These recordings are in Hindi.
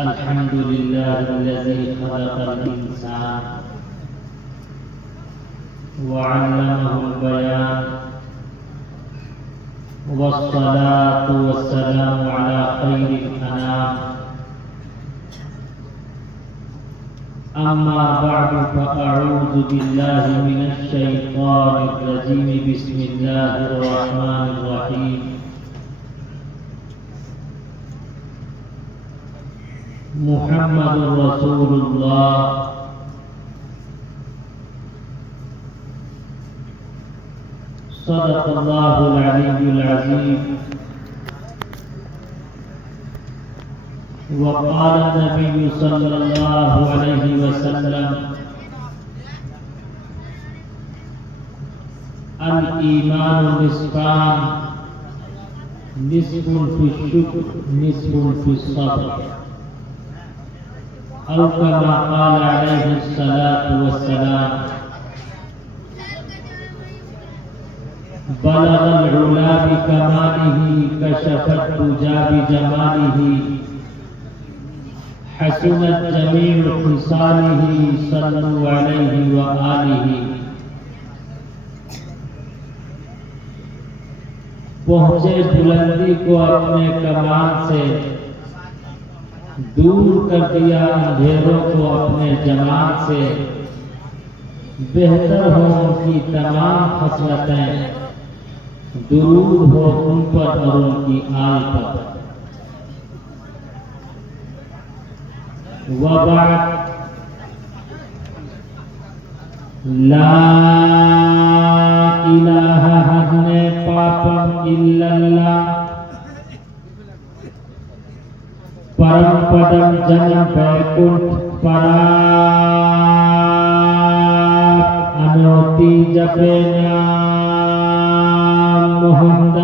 अल्हम्दुलिल्लाहिल्लज़ी खलक़ल इंसान वअल्लमहुल बयान वस्सलातु वस्सलामु अला खैरिल अनाम अम्मा बअदु फ़अऊज़ु बिल्लाहि मिनश शैतानिर रजीम बिस्मिल्लाहिर रहमानिर रहीम मुहम्मदुर रसूलुल्लाह सदक़ल्लाहुल अलीयुल अज़ीम व क़ाल नबी सल्लल्लाहु अलैहि वसल्लम अल ईमानु निस्फ़ान निस्फ़ुन फ़िश्शुक्र निस्फ़ुन फ़िस्सब्र औ कमा क़ाल अलैहिस्सलातु वस्सलाम बलगल उला बिकमालिही कशफत दुजा बिजमालिही हसनत जमीउ खिसालिही सल्लु अलैहि व आलिही। पहुँचे बुलंदी को अपने कमाल से, दूर कर दिया अंधेरों को अपने जमाल से। बेहतर हो उनकी तमाम खसलतें, दुरूद हो उन पर और उनकी आल पर। वबाद ला इलाहा हस्ने पापम इल्लल्लाह परम पदम जन्म वैकुंठ पराप अनोति जपे नाम मोहम्मद।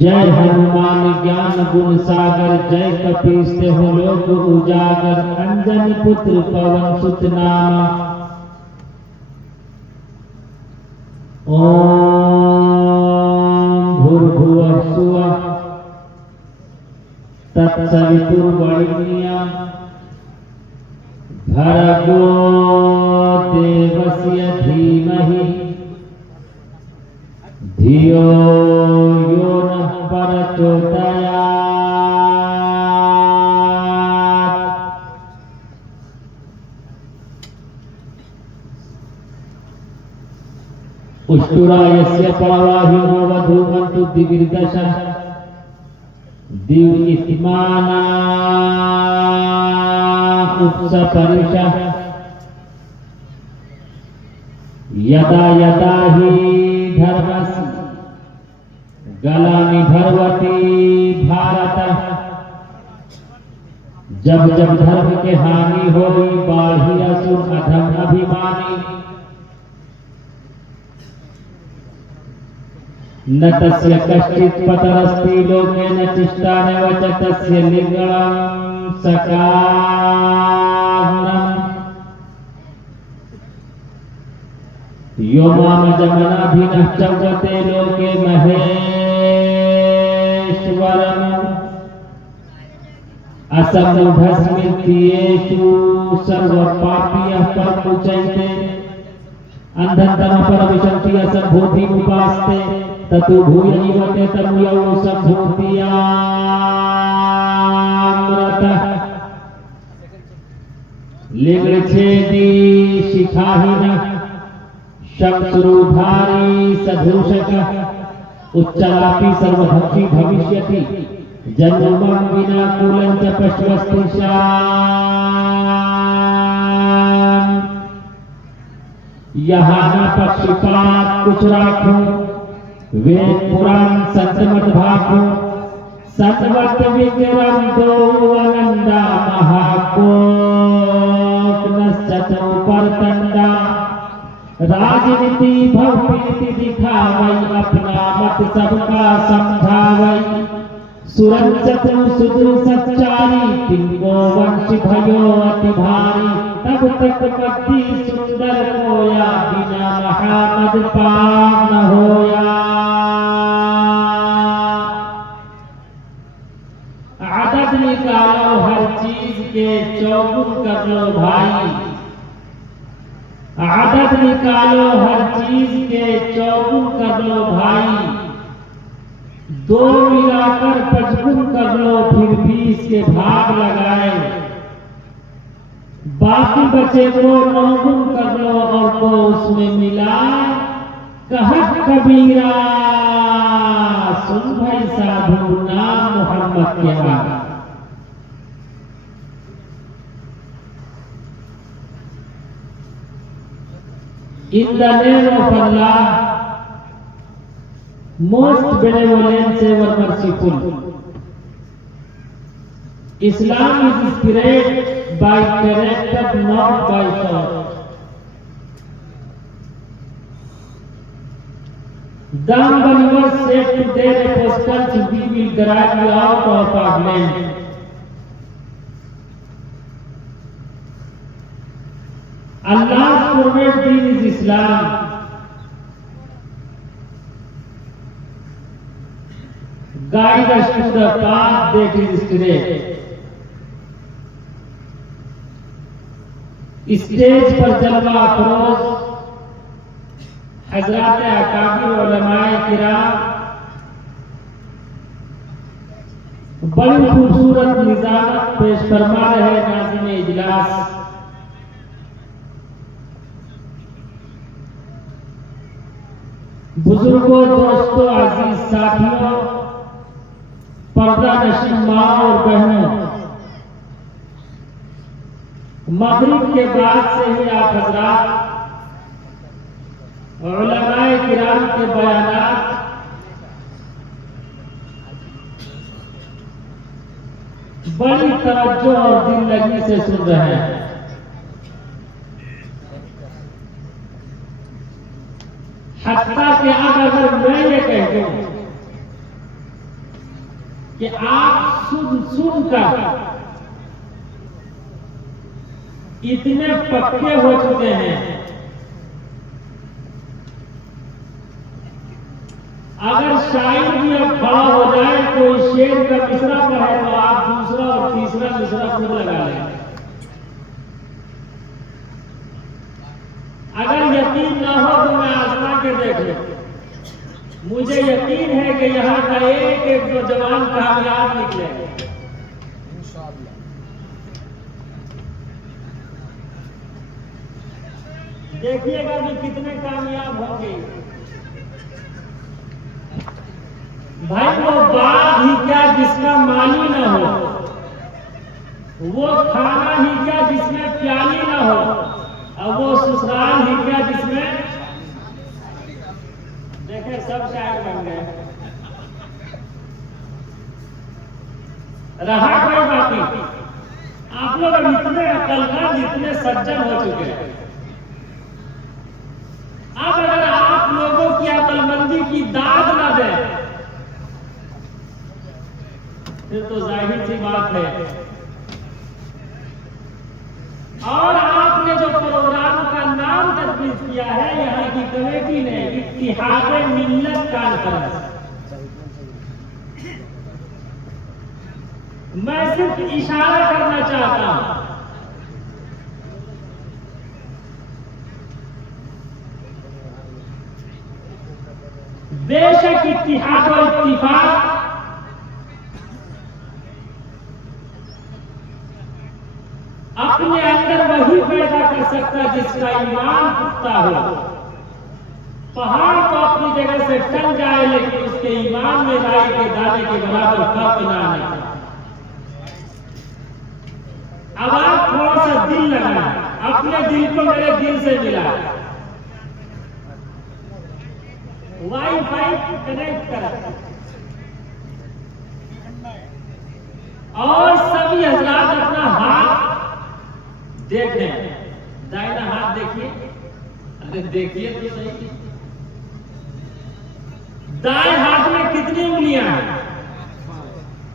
जय हनुमान ज्ञान गुण सागर, जय कपीस से हो लोक उजागर। अंजनी पुत्र पवन सुत नामा, ओम भूर्भुवः स्वः तत्सवितुर्वरेण्यं भर्गो देवस्य धीमहि धियो यो नः प्रचोदयात्। उष्टुरायस्य पावाहिनो वधूमन्तु दिविर्दशः दिव इत्माना उपसपरिषः यदा यदा हि धर्मस्य ग्लानिर्भवति भारत। जब जब धर्म के हानि होगी, बाढ़ी असुर अधम अभिमानी। न तस्य कश्चित् पतरस्ति लोके न चिष्टा नैव च तस्य लिङ्गं सकारणम्। यो मामजमनाभिनः चौगते लोके महेश्वरम्। असम्मुढस्मित्येषु सर्वपापीयः परमुच्यते। अंधतम परविशन्ति असम्भूतिमुपास्ते ततो भूयैव ते तमुयौ सम्भूतियामृतः। लिङ्गच्छेदी शिखाहिनः शंसरूधारी सधूषकः। उच्चलापि सर्वभक्षी भविष्यति, जन्मं विना कुलं च पश्वस्ति श्याम। यहाँ न पक्षपात कुछ राखो, वेद पुराण संतमत भाखो। सतवत विक्रम दो अनंदा महाकोक नश्चतो परतंडा। राजनीति भवपीति दिखावई, अपना मत सबका समझावई। सुरंचतु सुदृढ़ सच्चारी, तिनको वंश भयो अति भारी। तब तक मद्दी सुंदर होया, बिना महामद पार न होया। आदत निकालो हर चीज के चौगुन कर लो भाई, आदत निकालो हर चीज के चौगुन कर लो भाई, दो मिलाकर पचगुन कर लो फिर भी इसके भाग लगाए, बाकी बचे को नौगुन कर लो और तो उसमें मिलाए, कहत कबीरा सुन भाई साधु नाम मोहम्मद क्या। In the name of Allah, most benevolent, ever merciful. Islam is spread by character, not by thought. The unbelievers said to their apostles, we will drive you out of our land. Allah's promised deen is Islam. Guide us to the path that is straight. Stage पर जलवा अफरोज हजरात अकाबिर उलमाए किराम बड़ी खूबसूरत निजामत पेश फरमा रहे नाज़िम इजलास। बुजुर्गों, दोस्तों, अजीज साथियों, पर्दा नशीन माँ और बहनों, मगरिब के बाद से ही आप हजरात उलमाए किराम के बयानात बड़ी तवज्जो और दिल लगी से सुन रहे हैं। हत्ता कि अब अगर मैं ये कह दूं कि आप सुनकर इतने पक्के हो चुके हैं, अगर शायर भी अब खड़ा हो जाए कोई शेर का मिसरा पढ़े तो आप दूसरा और तीसरा मिसरा खुद लगा लें। अगर यकीन ना हो तो मैं आजमा के देख लो। मुझे यकीन है कि यहाँ का एक एक जो जवान कामयाब निकलेगा। देखिएगा कि कितने कामयाब होंगे। भाई वो बात ही क्या जिसका माली ना हो, वो खाना ही क्या जिसमें प्याली ना हो, और वो ससुराल ही क्या जिसमें देखे सब शायर बन गए। रहा कोई बाकी, आप लोग अब इतने अक्लमंद, इतने सज्जन हो चुके हैं। अब अगर आप लोगों की अक्लमंदी की दाद ना दे फिर तो जाहिर सी बात है। और आपने जो प्रोग्राम का नाम तजवीज किया है यहाँ की कमेटी ने, इत्तिहाद मिल्लत कॉन्फ्रेंस, मैं सिर्फ इशारा करना चाहता हूं। बेशक इत्तिहाद और इत्तिफाक अपने अंदर वही पैदा कर सकता जिसका ईमान पुख्ता हो। पहाड़ तो अपनी जगह से टल जाए लेकिन उसके ईमान में राई के दाने के बराबर फर्क ना आए। अब आप थोड़ा सा दिल लगाएं, अपने दिल को मेरे दिल से मिलाएं, वाईफाई कनेक्ट करें और सभी हजरात अपना हाथ देखें। दाहिना हाथ देखिए, अरे देखिए तो सही, दाएं हाथ में कितनी उंगलियां हैं?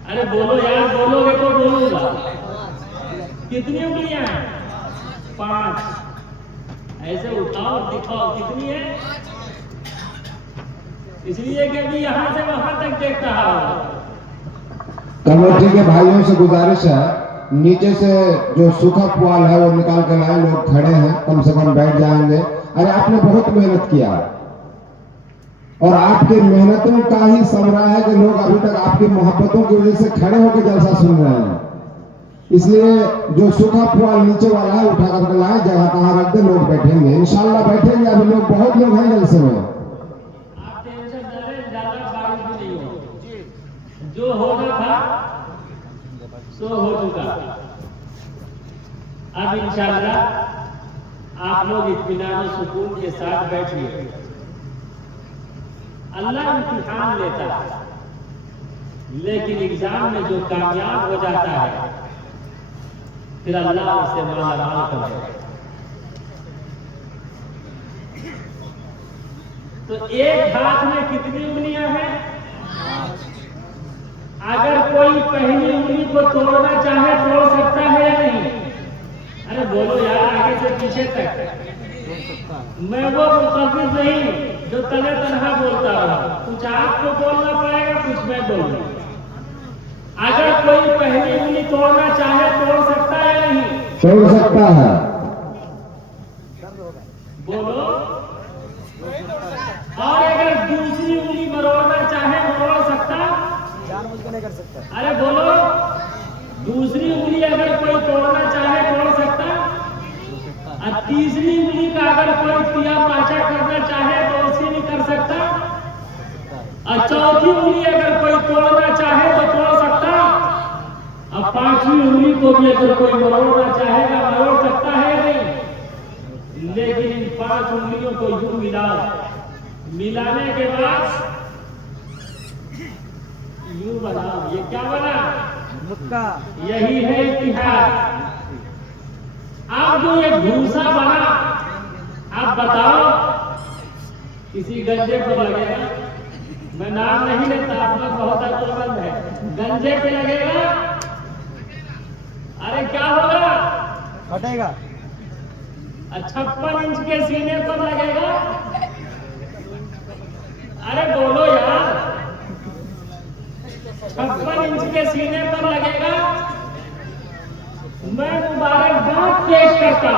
अरे बोलो यार, बोलोगे तो बोलूंगा। कितनी उंगलियां हैं? 5। ऐसे उठाओ और दिखाओ कितनी है, इसलिए कि अभी यहां से वहां तक देख रहा हो। कमेटी के भाइयों से गुजारिश है, नीचे से जो सूखा पुआल है वो निकाल कर लाए। लोग खड़े हैं, कम से कम बैठ जाएंगे। अरे आपने बहुत मेहनत किया और आपके मेहनतों का ही समरा है कि लोग अभी तक आपकी मोहब्बतों की वजह से खड़े होकर जलसा सुन रहे हैं। इसलिए जो सूखा पुआल नीचे वाला है उठा करके लाए, जगह कहाँ रख दे, लोग बैठेंगे, इंशाल्लाह बैठेंगे। अभी लोग, बहुत लोग हैं जलसे में। आप टेंशन न लें, ज्यादा बारिश भी नहीं हो, जो होना था सो हो चुका। अब इंशाल्लाह आप लोग इत्मीनान और सुकून के साथ बैठिए। अल्लाह इम्तिहान लेता है, लेकिन एग्जाम में जो कामयाब हो जाता है फिर अल्लाह उसे मालामाल कर देता है। तो एक हाथ में कितनी उंगलियां हैं? अगर कोई पहली उंगली को तोड़ना चाहे तोड़ सकता है या नहीं? अरे बोलो यार, आगे से पीछे तक। मैं वो मुकद्दस नहीं जो तने तनहा बोलता रहा, कुछ आपको बोलना पड़ेगा, कुछ मैं बोलूंगा। अगर कोई पहली उंगली तोड़ना चाहे तोड़ सकता है या नहीं? तोड़ सकता है। बोलो। और अगर दूसरी उंगली मरोड़ना चाहे मरोड़ सकता? जानबूझ के नहीं कर सकता। अरे बोलो, दूसरी उंगली अगर कोई तोड़ना चाहे तोड़ सकता? और तीसरी उंगली का अगर कोई तिया पाचा करना चाहे तो उसे नहीं कर सकता? और चौथी उंगली अगर कोई तोड़ना चाहे तो तोड़ सकता? अब पांचवी उंगली को भी अगर कोई मरोड़ना चाहेगा मरोड़ सकता है नहीं। लेकिन इन 5 उंगलियों को यूं मिलाओ, मिलाने के बाद यूं बनाओ। ये क्या बना? मुक्का। यही है इतिहास। अब जो ये भूसा बना, आप बताओ किसी गंजे पर लगेगा? मैं नाम नहीं लेता, आप लोग बहुत अक्लमंद है। गंजे पे लगेगा, अरे क्या होगा? फटेगा। 56 इंच के सीने पर लगेगा, अरे बोलो यार, 56 इंच के सीने पर लगेगा। मैं मुबारकबाद पेश करता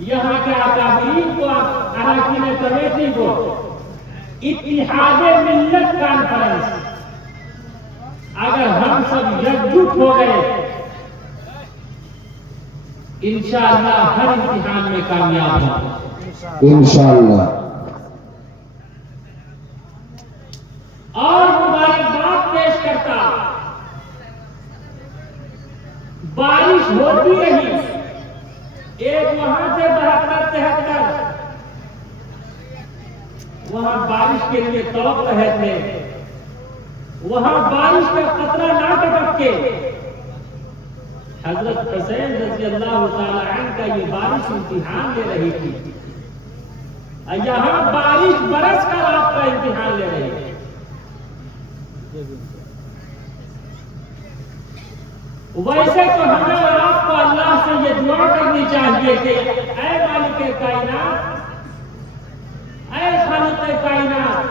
यहाँ के अकाबरीन को, अरकान कमेटी को, इत्तिहाद मिल्लत कॉन्फ्रेंस। अगर हम सब एकजुट हो गए इंशाअल्लाह हर इम्तिहान में कामयाब होंगे इंशाअल्लाह। और मुबारकबाद पेश करता, बारिश होती रही। एक वहां से 72-73 वहां बारिश के लिए तड़प रहे थे, वहां बारिश का कतरा ना टपके। हजरत हुसैन रज़ी अल्लाह ताला अन्हु का ये बारिश इम्तिहान ले रही थी, यहां बारिश बरस कर आपका इम्तिहान ले रही है। वैसे तो हमें और आपको अल्लाह से ये दुआ करनी चाहिए कि ऐ मालिक कायनात, ऐ खालिक कायनात,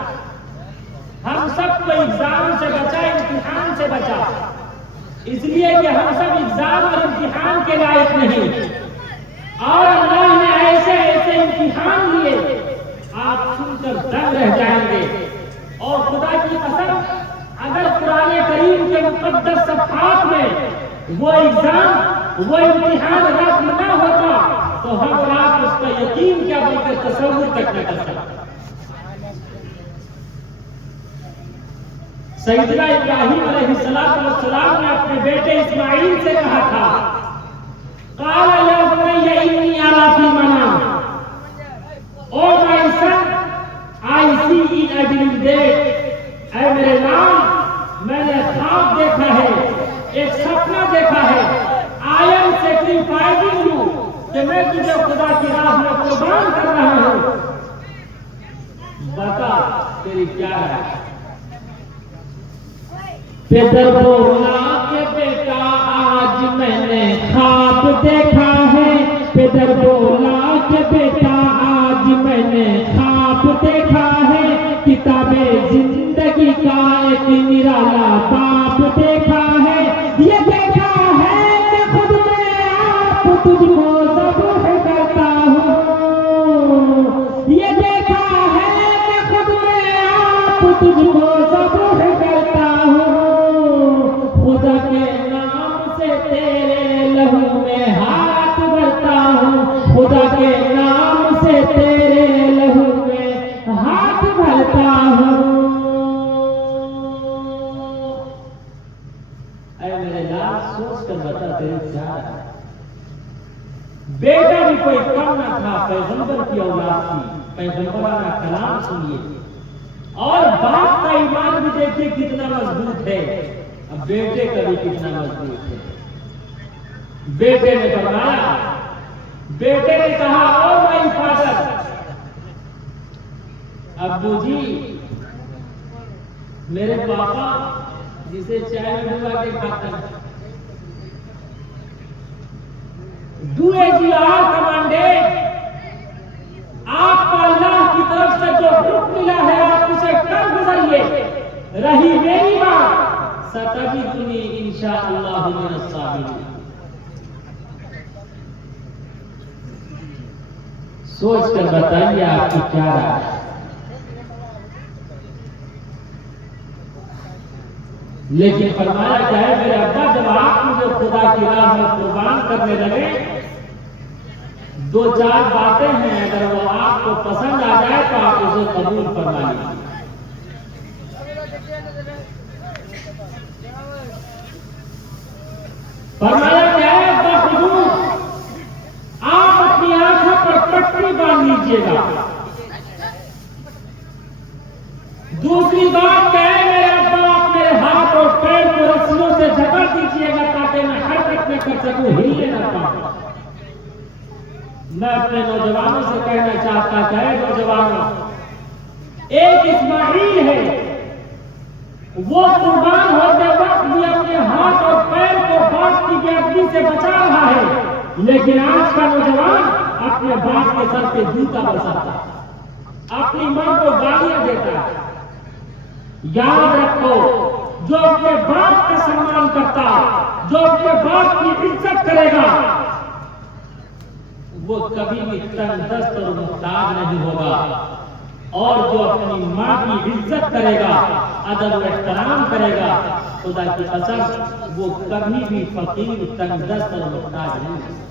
हम सबको एग्जाम से बचा, इम्तिहान से बचा। इसलिए कि हम सब एग्जाम और इम्तिहान के लायक नहीं, और अल्लाह ने ऐसे ऐसे इम्तिहान लिए आप सुनकर दंग रह जाएंगे। और खुदा की कसम, अगर कुरान करीम के मुकद्दस सफ़हात में वो एग्जाम, वो इम्तिहान रद्द न होता तो हम और आप उसका यकीन क्या बल्कि तसव्वुर तक न कर सकते। सैयदना इब्राहीम अलैहिस्सलाम ने अपने बेटे इस्माइल से कहा था, क़ाल या बुनय्या इन्नी अरा फ़िल मनाम, O my son I see in a dream that, ऐ मेरे नाम, मैंने ख्वाब देखा है, एक सपना देखा है, आई एम सैक्रिफाइसिंग यू, कि मैं तुझे खुदा की राह में कुर्बान कर रहा हूं। बता तेरी क्या है? पेदर बोला के बेटा आज मैंने ख्वाब देखा है, पेदर बोला के बेटा आज मैंने ख्वाब देखा है, किताबे जिंदगी का एक निराला बाप देखा अरे मेरे लाल सोच कर बता तेरे क्या है। बेटा भी कोई कम ना था, पैगंबर की औलाद थी, पैगंबराना कलाम सुनिए। और बाप का ईमान भी देखिए कितना मजबूत है, अब बेटे का भी कितना मजबूत है। बेटे ने फरमाया, बेटे ने कहा, ओ माय फादर, अब्बू जी, मेरे पापा जिसे चाय में डुबा के खाते हैं, do as you are commanded, आपको अल्लाह की तरफ से जो हुक्म मिला है आप उसे कर गुजरिए। रही मेरी बात, सतजिदुनी इंशाअल्लाह मिनस साबिरीन। सोच कर बताइए आपकी क्या राय है। लेकिन फरमाया क्या है, मेरे अब्बा, जब आप मुझे खुदा की राह में कुर्बान करने लगे, दो चार बातें हैं, अगर वो आपको पसंद आ जाए तो आप उसे कबूल फरमा लीजिए। फरमाया क्या है, अब्बा हुजूर, आप अपनी आंखों पर पट्टी बांध लीजिएगा। दूसरी बात क्या है, मेरे अब्बा, आप मेरे हाथ और पैर को रस्सियों से जकड़ दीजिएगा ताकि मैं हरकत न कर सकूं, हिले न पाऊं। मैं अपने नौजवानों से कहना चाहता था, नौजवानों, एक इस्माइल है, वो कुर्बान होते वक्त भी अपने हाथ और पैर को बाप की बेअदबी से बचा रहा है, लेकिन आज का नौजवान अपने बाप के सर पे जूता बरसाता, अपनी मां को गालियां देता है। याद रखो, जो अपने बाप का सम्मान करता, जो अपने बाप की इज्जत करेगा, वो कभी भी तंगदस्त और मुहताज नहीं होगा। और जो अपनी मां की इज्जत करेगा, अदब व एहतराम करेगा, खुदा की कसम, वो कभी भी फकीर, तंगदस्त और मुहताज नहीं होगा।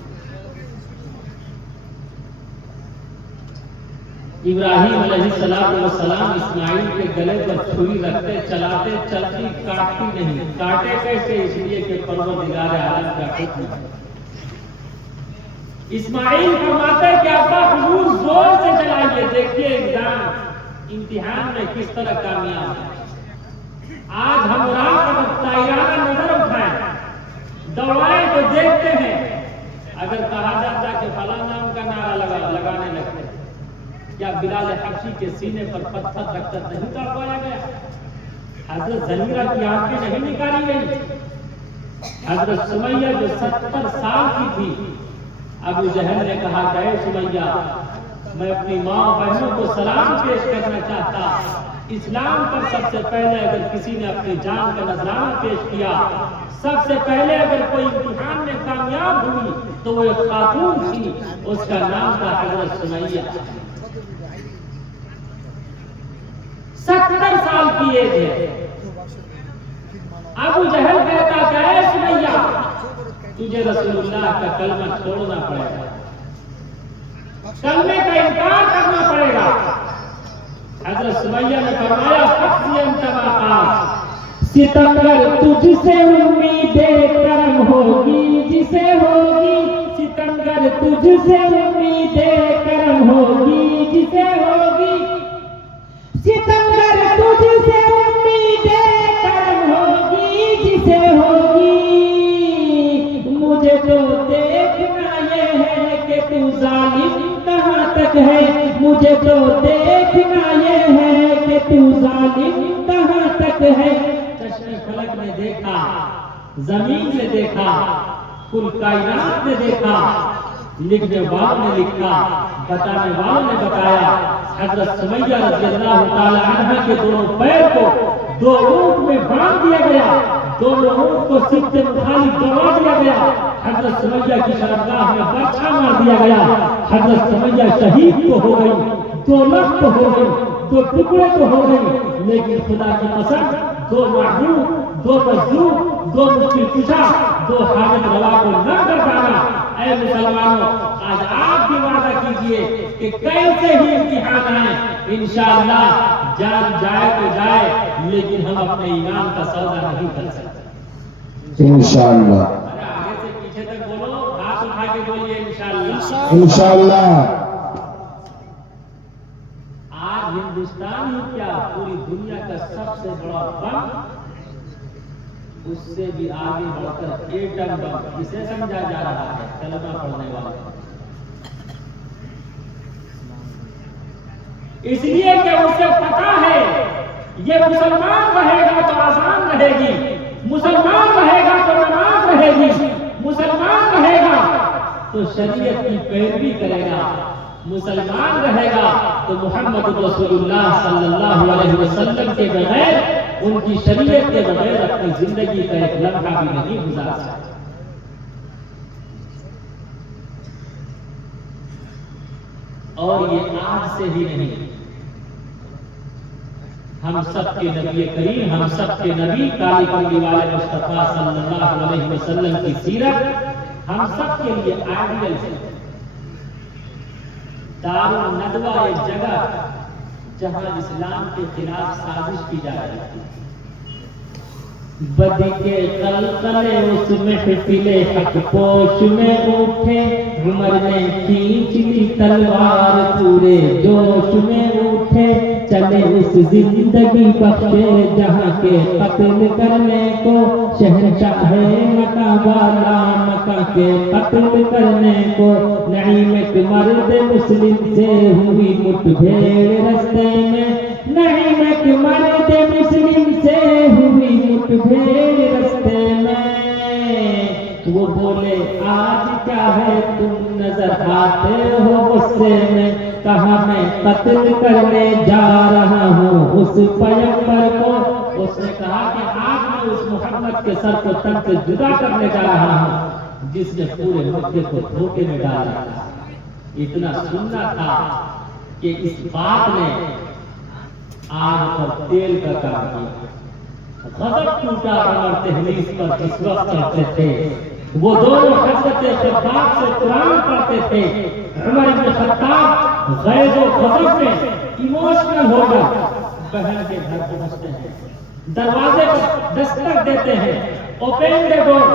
इब्राहिम अलैहिस्सलाम इस्माइल के गले पर छुरी रखते, चलाते, चलती, काटती नहीं। काटे कैसे? इसलिए कि परवरदिगार आलम का हुक्म है। इस्माइल फरमाते कि अब्बा हुजूर जोर से चलाइए, देखिए एग्जाम इम्तिहान में किस तरह कामयाब है। आज हम रात अगर ताइराना नजर उठाएं, दौड़ाएं तो देखते हैं, अगर कहा जाता कि फला नाम का नारा लगाने लगते, क्या बिलाल हबशी के सीने पर पत्थर रखकर नहीं उतार पाया गया? हजरत जनीरा की आंखें नहीं निकाली गई? हजरत सुमैया जो 70 साल की थी, अबू जहल ने कहा, गए सुमैया, मैं अपनी माँ बहनों को सलाम पेश करना चाहता। इस्लाम पर सबसे पहले अगर किसी ने अपनी जान का नजराना पेश किया, सबसे पहले अगर कोई इम्तिहान में कामयाब हुई तो वो एक खातून थी, उसका नाम था हजरत सुमैया। 70 साल की एज है। अबू जहल कहता, क्या सुमैया, तुझे रसूलुल्लाह का कलमा छोड़ना पड़ेगा, कलमे का इनकार करना पड़ेगा। हजरत सुमैया ने फरमाया, सितमगर तुझसे उम्मीदें करम होगी जिसे होगी, सितमगर तुझसे उम्मीदें करम होगी जिसे होगी, सितमगर तुझसे उम्मीदें करम होगी जिसे होगी। मुझे तो देखना ये है कि तू जालिम कहाँ तक है, मुझे तो देखना ये है कि तू जालिम कहाँ तक है। चश्मे फलक ने देखा, जमीन ने देखा, कुल कायनात ने देखा, लिखने वालों ने लिखा, बताने वालों ने बताया। हजरत सुमैया रज़ियल्लाहु ताला अन्हा के दोनों पैर को 2 ऊंट में बांध दिया गया, दोनों ऊंट को सिर से खाली दबा दिया गया। हजरत सुमैया की शर्मगाह में बर्छा मार दिया गया। हजरत सुमैया शहीद तो हो गई, 2 लख्त तो हो गई, 2 टुकड़े तो हो गई, लेकिन खुदा की कसम 2 महबूब, 2 मजदूर, 2 मुश्किल कुशा, 2 हाजत रवा को न कर डाला। ऐ मुसलमानों, आज आप भी वादा कीजिए कि कैसे ही इम्तिहान आए, इंशाअल्लाह जान जाए तो जाए, लेकिन हम अपने ईमान का सौदा नहीं कर सकते। इंशाअल्लाह। अरे आगे से पीछे तक बोलो, हाथ उठा के बोलिए इंशाअल्लाह। इंशाअल्लाह। आज हिंदुस्तान ही क्या, पूरी दुनिया का सबसे बड़ा बम, उससे भी आगे बढ़कर एटम बम, इसे समझा जा रहा है कलमा पढ़ने वाला। इसलिए कि उसे पता है ये मुसलमान रहेगा तो आसान रहेगी, मुसलमान रहेगा तो नमाज रहेगी, मुसलमान रहेगा तो शरीयत की पैरवी करेगा, मुसलमान रहेगा तो मोहम्मद रसूलुल्लाह सल्लल्लाहु अलैहि वसल्लम के बगैर, उनकी शरीयत के बगैर अपनी जिंदगी का एक लम्हा भी नहीं गुजार सकता। और ये आज से ही नहीं, हम सबके नबी करीम, हम सबके नबी काली कमली वाले मुस्तफा सल्लल्लाहु अलैहि वसल्लम की सीरत हम सबके लिए आइडियल है। दारुल नदवा एक जगह जहां इस्लाम के खिलाफ साजिश की जा रही थी। बदी के कलकले उस महफिले हक पोश में उठे, उमर ने खींच ली तलवार पूरे जोश में उठे, चले उस जिंदगी बख्शे जहां के कत्ल करने को, शहंशाह मक्का वाला मक्का के कत्ल करने को, नईम के मर्द मुस्लिम से हुई मुठभेड़ रस्ते में, नईम के मर्द मुस्लिम से हुई मुठभेड़ रस्ते में, वो बोले आज क्या है तुम नजर आते हो गुस्से में, कहा मैं कत्ल करने जा रहा हूँ उस पैगंबर को। उसने कहा कि आज मैं उस मोहम्मद के सर को तन से जुदा करने जा रहा हूँ जिसने पूरे मक्के को धोखे में डाला था। इतना सुनना था कि इस बात ने आग पर तेल का काम किया। गजब टूटा अमर तहलीस पर जिस वक्त चलते थे, वो दोनों हजरत खत्ताब से कुरान पढ़ते थे। उमर इब्न खत्ताब गैज़ व गज़ब में इमोशनल होकर बहन के घर पहुंचते हैं, दरवाजे पर दस्तक देते हैं, ओपन द डोर,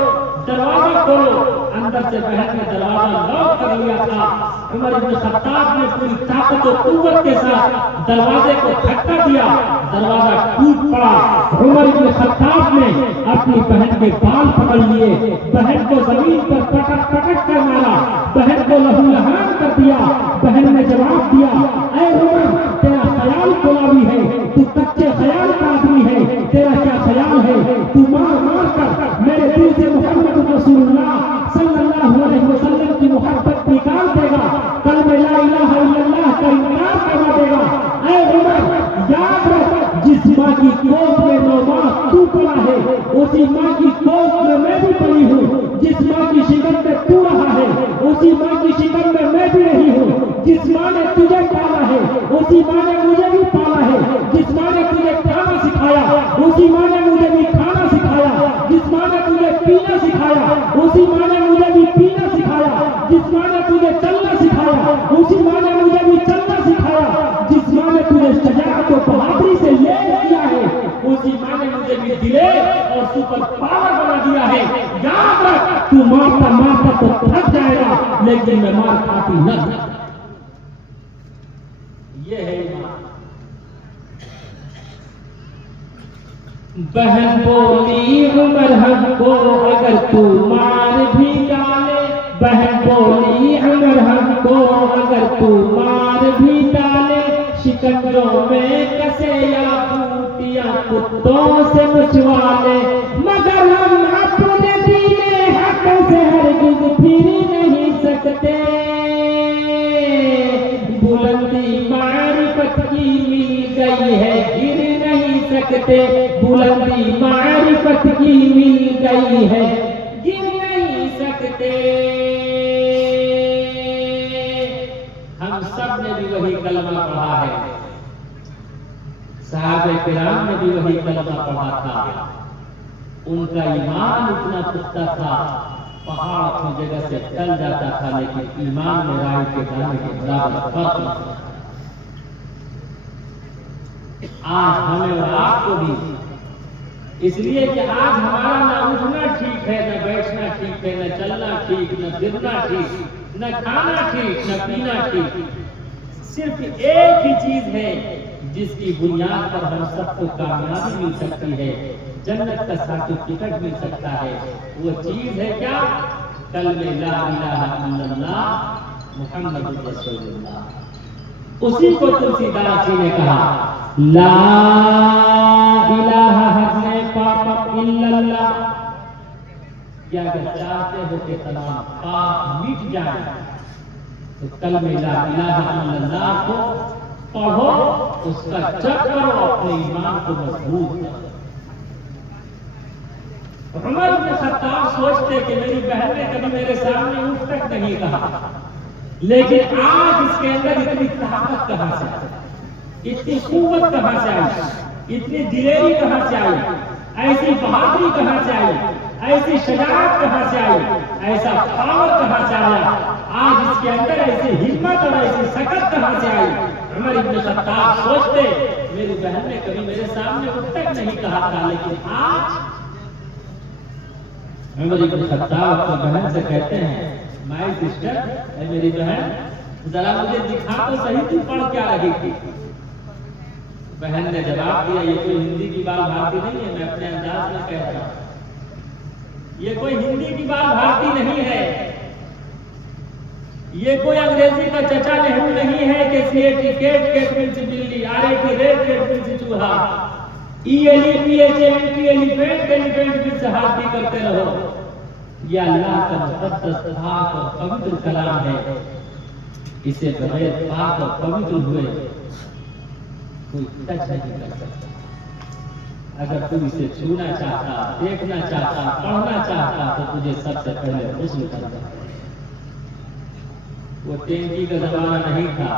दरवाजा खोलो। अंदर से बहन ने दरवाजा लॉक कर लिया था। उमर इब्न खत्ताब ने पूरी ताकत और कुव्वत के साथ दरवाजे को धक्का दिया, दरवाजा टूट पड़ा। उमर इब्न खत्ताब ने अपनी बहन के बाल पकड़ लिए, बहन को जमीन पर पटक पटक कर मारा, बहन को लहूलुहान कर दिया। बहन ने जवाब दिया, ऐ उमर, तेरा ख्याल गुलामी है, तू कच्चे ख्याल का आदमी है, तेरा क्या ख्याल है, तू मार मार कर मेरे दिल से मोहम्मद रसूलुल्लाह सल्लल्लाहु अलैहि वसल्लम की मोहब्बत निकाल देगा, कल में ला इलाहा इल्लल्लाह का इनकार करवा देगा। ऐ उमर, याद रख, जिस माँ की गोद में 9 माह तू पला है, उसी माँ की गोद में मैं भी पली हूँ। जिस माँ की शिकन में तू रहा है, उसी माँ की शिकन में मैं भी रही हूँ। जिस माँ ने तुझे पाला है, उसी माँ ने मुझे भी पाला है। जिस माँ ने तुझे खाना सिखाया, उसी माँ ने मुझे भी खाना सिखाया। जिस माँ ने तुझे पीना सिखाया, उसी माँ ने मुझे भी पीना सिखाया। जिस माँ ने तुझे चलना सिखाया, उसी माँ ने मुझे भी चलना सिखाया। जिस माँ ने तुझे शजाअत और बहादुरी से लैस किया है, उसी माँ ने मुझे भी दिले और सुपर पावर बना दिया है। याद रख, तू मारता मारता तो थक जाएगा, लेकिन मैं मार खाती न। ये है ईमान। बहन बोली उमर हमको अगर तू मार भी डाले, बहन बोली उमर हमको अगर तू मार भी डाले, शिकंजों में कसे या बूटियां कुत्तों से मचवा ले, मगर हम अपने दीने हक से हरगिज़ फिर नहीं सकते। बुलंदी मारिफत की मिल गई है, गिर नहीं सकते। बुलंदी मारिफत की मिल गई है, गिर नहीं सकते। हम सब ने भी वही कलमा पढ़ा है, सहाबे किराम ने भी वही कलमा पढ़ा था। उनका ईमान इतना पुख्ता था, पहाड़ अपनी जगह से टल जाता था, लेकिन ईमान में राई के दाने के बराबर फर्क नहीं। आज हमें और आपको भी, इसलिए कि आज हमारा नाम उठना ठीक है, न बैठना ठीक है, न चलना ठीक, न फिरना ठीक, न खाना ठीक, न पीना ठीक। सिर्फ एक ही चीज है जिसकी बुनियाद पर हम सबको कामयाबी मिल सकती है, जन्नत का सर्टिफिकेट मिल सकता है। वो चीज है क्या? कलमे ला इलाहा इल्लल्लाह मुहम्मदुर रसूलुल्लाह। उसी को तुलसीदास जी ने कहा, ला इलाहा इल्लल्लाह। क्या अगर चाहते हो कि तमाम पाप मिट जाए तो कलमे ला इलाहा इल्लल्लाह को पढ़ो, उसका जप करो, अपने ईमान को मजबूत करो। उमर इब्न खत्ताब सोचते कि मेरी बहन ने कभी मेरे सामने उठ तक नहीं कहा, लेकिन आज इसके अंदर इतनी ताकत कहां से आई, इतनी कुव्वत कहां से आई, इतनी दिलेरी कहां से आई, ऐसी बहादुरी कहां से आई, ऐसी शजाअत कहां से आई, ऐसा पावर कहां से आया? आज इसके अंदर ऐसी हिम्मत और ऐसी सकत कहां से आई? उमर इब्न खत्ताब सोचते मेरी बहन ने कभी मेरे सामने उठ तक नहीं कहा था, लेकिन आज उमर इब्न खत्ताब अपनी बहन से कहते हैं, माय सिस्टर, मेरी बहन, जरा मुझे दिखा तो सही तू पढ़ क्या रही थी। बहन ने जवाब दिया, ये कोई हिंदी की बाल भारती नहीं है, मैं अपने अंदाज में कह रहा हूं, ये कोई हिंदी की बाल भारती नहीं है, ये कोई अंग्रेजी का चचा नेहरू नहीं है कि सीएटी केट केट मीन्स बिल्ली, आरएटी रेट केट मीन्स चूहा, ईएलईपीएचएमटी एलिफेंट एलिफेंट मीन्स हाथी करते रहो। ये अल्लाह का मुकद्दस पाक और पवित्र कलाम है, इसे बगैर पाक और पवित्र हुए कोई टच नहीं कर सकता। अगर तू इसे छूना चाहता, देखना चाहता, पढ़ना चाहता तो तुझे सबसे पहले हुस्न करना है। वो टेंकी का जमाना नहीं था।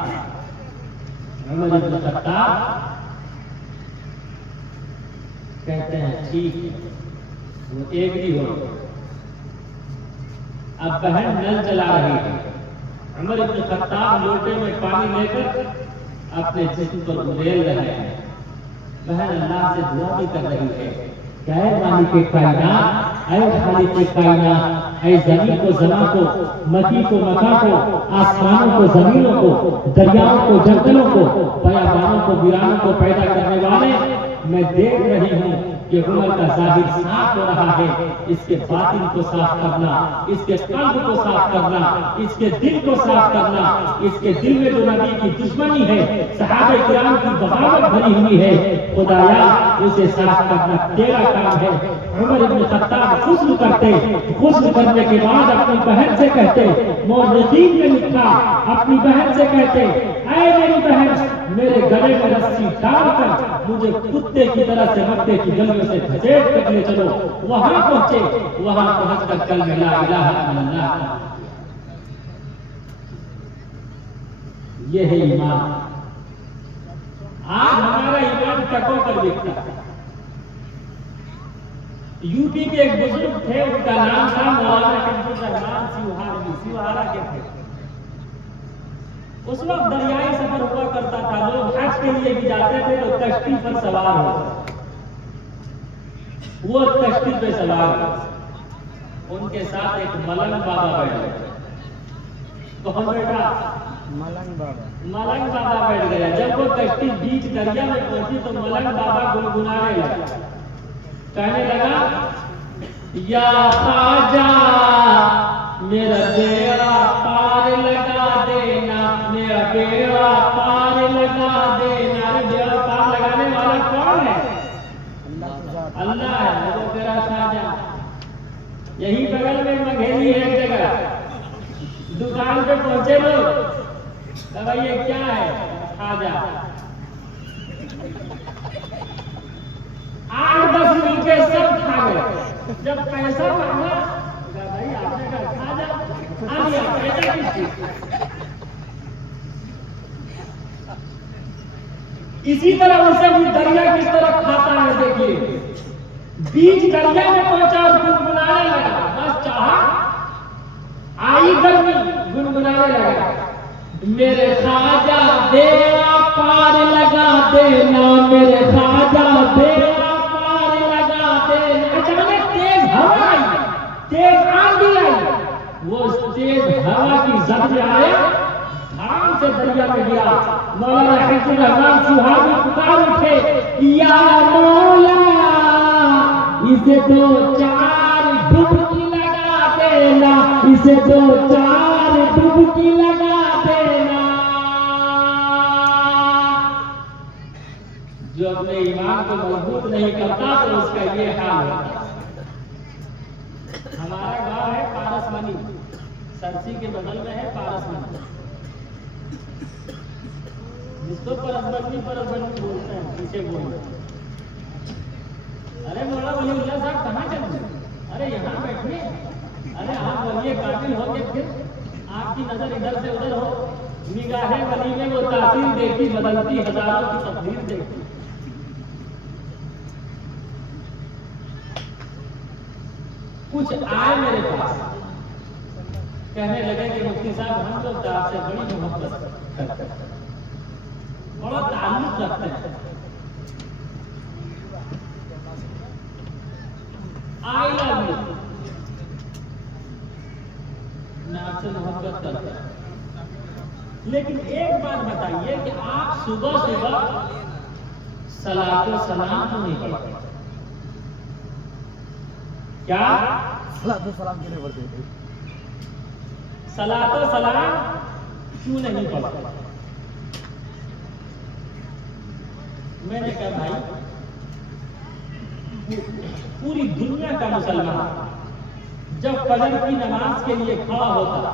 उमर इब्न खत्ताब कहते हैं ठीक है, वो एग्री हो। अब बहन नल चला रही है, उमर इब्न खत्ताब लोटे में पानी लेकर अपने जिस्म पर उड़ेल रहे हैं। बहन अल्लाह से दुआ भी कर रही है, ऐ मालिक कायनात, ऐ खालिक कायनात, ऐ जमीन को ज़मा को, मकी को मका को, आसमानों को जमीनों को, दरियाओं को जंगलों को, बयाबानों को वीरानों को पैदा करने वाले, मैं देख रही हूँ कि उमर का जाहिर साफ हो रहा है, इसके बातिन को साफ करना, इसके कल्ब को साफ करना, इसके दिल को साफ करना, इसके दिल में जो नबी की दुश्मनी है, सहाबे किराम की बगावत भरी हुई है, खुदाया उसे साफ करना तेरा काम है। उमर इब्न खत्ताब गुस्ल करते, गुस्ल करने के बाद अपनी बहन से कहते, मौलवीन ने लिखा, अपनी बहन से कहते, ऐ मेरी बहन, मेरे गले में रस्सी डालकर मुझे कुत्ते की तरह से मक्के की गलियों से घसीट कर ले चलो। वहां पहुंचे, वहां पहुंचकर कलमा ला इलाहा इल्लल्लाह, ये है ईमान। आज हमारा ईमान टकों पर बिकता है। यूपी के एक बुजुर्ग थे, उनका नाम था मौलाना शमसुर रहमान सिवहारा के थे। उस वक्त दरियाई सफर हुआ करता था, लोग हज के लिए भी जाते थे तो कश्ती पर सवार होते, वो कश्ती पे सवार होते, उनके साथ एक मलंग बाबा बैठे। कौन बैठा? मलंग बाबा बैठ गया। जब वो कश्ती बीच दरिया में पहुंची तो मलंग बाबा गुनगुनाने लगा, कहने लगा, या ख्वाजा मेरा बेड़ा पार लगा देना, मेरा बेड़ा पार लगा देना। अरे बेड़ा पार लगाने वाला कौन है? अल्लाह है, वो तेरा ख्वाजा। यही बगल में मघेली है एक जगह, दुकान पे पहुंचे लोग, भाई ये क्या है? ख्वाजा। 8-10 मिलके सब खा गए। जब पैसा मांगा, भाई आपने कहा ख्वाजा, आ लिया पैसा किसकी? इसी तरह उसे भी दरिया किस तरह खाता है देखिए। बीच दरिया में पहुंचा और गुनगुनाने लगा, बस चाहा आई गर्मी, गुनगुनाने लगा, मेरे ख्वाजा बेड़ा पार लगा देना, मेरे ख्वाजा बेड़ा पार लगा देना। अचानक तेज हवा वो तेज हवा की जद में आया, धाम से दरिया में गिरा। मौलाना हिफ्जुर रहमान सुहाबी पुकार उठे, या मौला इसे 2-4 डुबकी लगा देना, इसे 2-4 डुबकी लगा देना। जो अपने ईमान को मजबूत नहीं करता तो उसका ये हाल होता है। हमारा गांव है पारसमनी, सरसी के बगल में है पारसमनी, जिसको परसमनी बोलते हैं, पीछे बोलते हैं। अरे मौला वलीउल्लाह साहब कहाँ चले? अरे यहाँ बैठे। अरे आप वली काबिल हो गए, फिर आपकी नजर इधर से उधर हो, निगाहे वली में वो तासीर देखी, बदलती हजारों की तकदीर देखी। कुछ आए मेरे पास, कहने लगे कि मुफ्ती साहब हम लोग तो आपसे बड़ी मोहब्बत करते हैं, बड़ा ताल्लुक रखते हैं, आई लव यू, मैं आपसे मोहब्बत करता हूं। लेकिन एक बात बताइए कि आप सुबह सुबह सलात व सलाम क्यों नहीं पढ़ते? क्या सलात व सलाम क्यों नहीं पढ़ते? सलात व सलाम क्यों नहीं पढ़ते? मैंने कहा भाई, पूरी दुनिया का मुसलमान जब फजर की नमाज के लिए खड़ा होता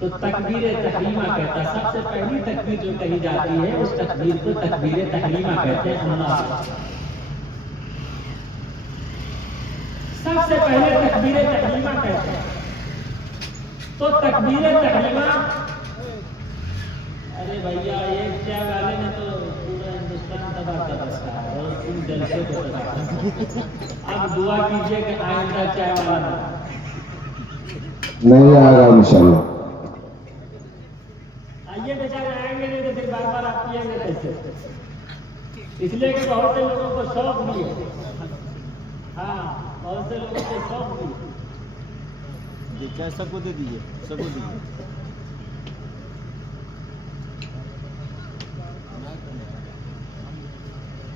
तो तकबीर तहरीमा कहता। सबसे पहली तकबीर जो कही जाती है उस तकबीर को तकबीर तहरीमा कहते हैं। अल्लाह, सबसे पहले तकबीर तहरीमा कहते हैं। तो तकबीर तहरीमा, अरे भैया एक चाय वाले ने तो पूरा हिंदुस्तान तबाह कर रखा है और तुम जलसे को तबाह। अब दुआ कीजिए कि आइंदा चाय वाला नहीं आएगा इंशाल्लाह। आइए बेचारे, आएंगे नहीं तो फिर बार बार आप पिएंगे कैसे? इसलिए कि बहुत से लोगों को शौक भी है। हाँ, बहुत से लोगों को शौक भी है। चाय सबको दे दीजिए, सबको दीजिए।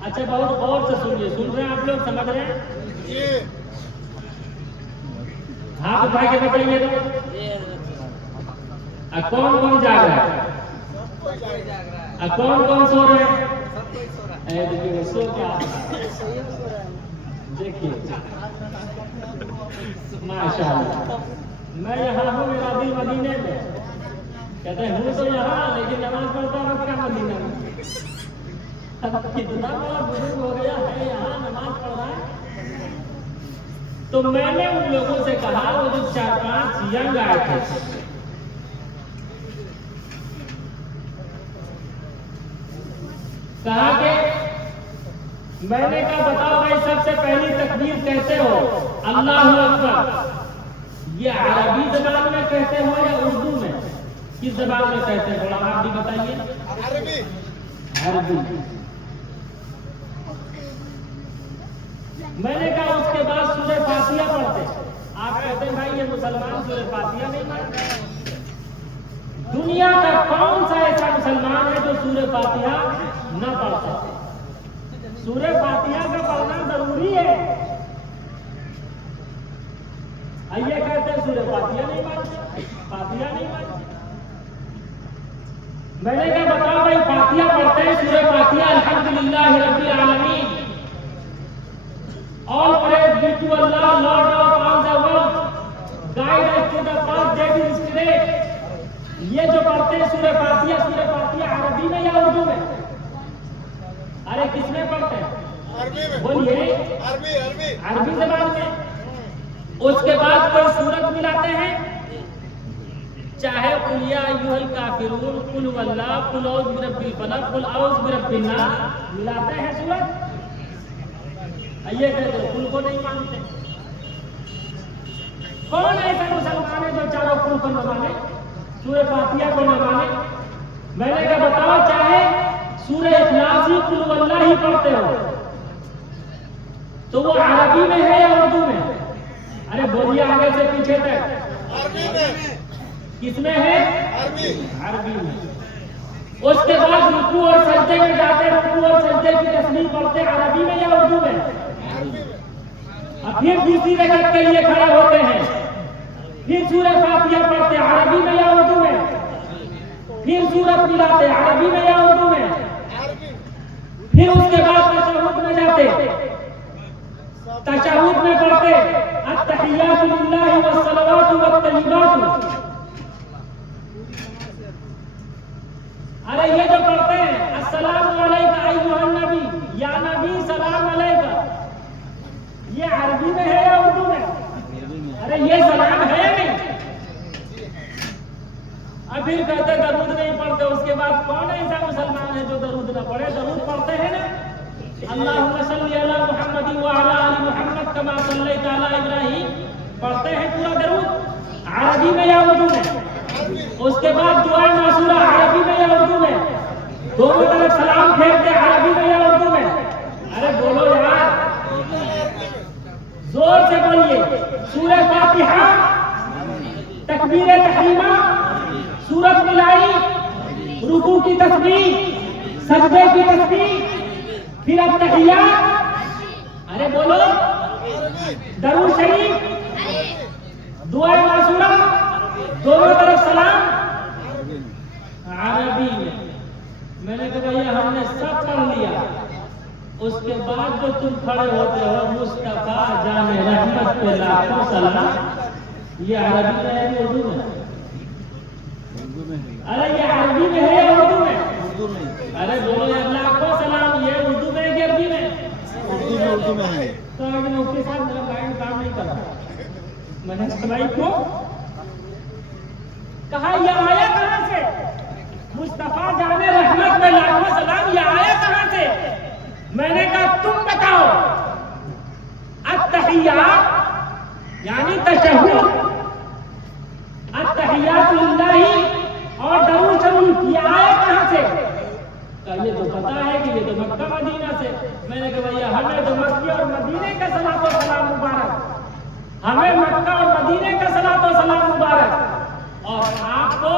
अच्छा, बहुत गौर से सुनिए। सुन रहे हैं आप लोग? समझ रहे हैं? हाथ उठा के बताइए तो। कौन कौन जाग रहा है? कौन कौन सो रहे हैं? देखिए सो क्या, देखिए माशाअल्लाह। मैं यहाँ हूँ, मेरा दिल मदीने में। कहते हैं हूँ तो यहाँ, लेकिन नमाज पढ़ता वक्त का मदीना में। अब कितना बड़ा बुजुर्ग हो गया है, यहाँ नमाज पढ़ रहा है। तो मैंने उन लोगों से कहा, वो जो 4-5 यंग आए थे, कहा कि मैंने कहा बताओ भाई, सबसे पहली तकबीर कहते हो अल्लाहु अकबर, ये अरबी जबान में कहते हो या उर्दू में? किस जबान में कहते हैं? थोड़ा आप भी बताइए। अरबी। अरबी। मैंने कहा उसके बाद सूरह फातिहा पढ़ते। आप कहते हैं भाई ये मुसलमान सूरह फातिहा नहीं पढ़ते। दुनिया का कौन सा ऐसा मुसलमान है जो सूरह फातिहा न पढ़ सकते? सूरह फातिहा का पढ़ना जरूरी है। आइए कहते हैं सूरह फातिहा नहीं पढ़ते, फातिहा नहीं पढ़ते। मैंने कहा बताओ भाई, फातिहा पढ़ते हैं, सूरह फातिहा अल्हम्दुलिल्लाह रब्बिल आलमीन, all praise be to Allah, Lord of all the world, guide us to the path that is straight। ये जो पढ़ते हैं सूरह फातिहा अरबी में या उर्दू में? अरे किसमें पढ़ते हैं? अरबी में। बोलिए। अरबी जबान में। उसके बाद कोई सूरत मिलाते हैं, चाहे कुल या अय्युहल काफिरून, कुल वल्लाह, कुल औज़ बिरब्बिल फलक, कुल औज़ बिरब्बिन नास, मिलाते हैं सूरत। आइए कहते हैं कुल को नहीं मानते। कौन ऐसा मुसलमान है जो चारों कुल को न माने, सूरह फातिहा को न माने? मैंने कहा बताओ, चाहे सूरह इखलास ही, कुल वल्लाह ही पढ़ते हो, तो वो अरबी में है या उर्दू में? अरे बोलिए आगे से पीछे तक। किसमें है? अरबी में। उसके बाद रुकू और सजदे में जाते, रुकू और सजदे की तस्बीह पढ़ते अरबी में या उर्दू में? अब फिर दूसरी रकअत के लिए खड़े होते हैं, फिर सूरह फातिहा पढ़ते अरबी में या उर्दू में? फिर सूरत मिलाते अरबी में या उर्दू में? फिर उसके बाद तशहुद में जाते, तशहुद में पढ़ते अत्तहियातु लिल्लाहि वस्सलावातु वत्तय्यिबातु। अरे ये जो पढ़ते हैं अस्सलामु अलैका अय्युहन नबी, या नबी सलाम अलैका, ये अरबी में है या उर्दू में? अरे ये सलाम है या नहीं? अब फिर कहते दरूद नहीं पढ़ते। उसके बाद कौन ऐसा मुसलमान है जो दरूद न पढ़े? दरूद पढ़ते हैं ना, अल्लाहुम्मा सल्ली अला मुहम्मद व अला आलि मुहम्मद कमा सल्लैता अला इब्राहीम, पढ़ते हैं पूरा दरूद अरबी में या उर्दू में? उसके बाद दुआ मासूरा अरबी में या उर्दू में? दोनों तरफ सलाम फेरते अरबी में या उर्दू में? अरे बोलो यार, जोर से बोलिए। सूरह फातिहा, तकबीर तहरीमा, सूरत मिलाई, रुकू की तस्बीह, सजदे की तस्बीह, फिर अत्तहियात, अरे बोलो, दरूद शरीफ, दुआ मासूरा, दोनों तरफ सलाम अरबी में। मैंने कहा भैया हमने सब पढ़ लिया। उसके बाद जो तुम खड़े होते हो मुस्तफा जाने रहमत पे लाखों सलाम, ये अरबी में है उर्दू में? अरे ये अरबी में है या उर्दू में? अरे बोलो यार, लाखों सलाम ये उर्दू में कि अरबी में? उर्दू में है। तो अगर उसके साथ मेरा माइंड काम नहीं कर रहा, मैंने सुनाई को कहा ये आया कहां से? मुस्तफा जाने रहमत में लाखों सलाम, ये आया कहां से? मैंने कहा तुम बताओ। अत्तहियात यानी तशहुद, अत्तहियातु लिल्लाहि और दरूद शरीफ, ये आया कहां से? ये तो पता है कि ये तो मक्का मदीना से। मैंने कहा भैया हमें तो मक्के और मदीने का सलात व सलाम मुबारक, हमें मक्का और मदीने का सलात व सलाम मुबारक, और आपको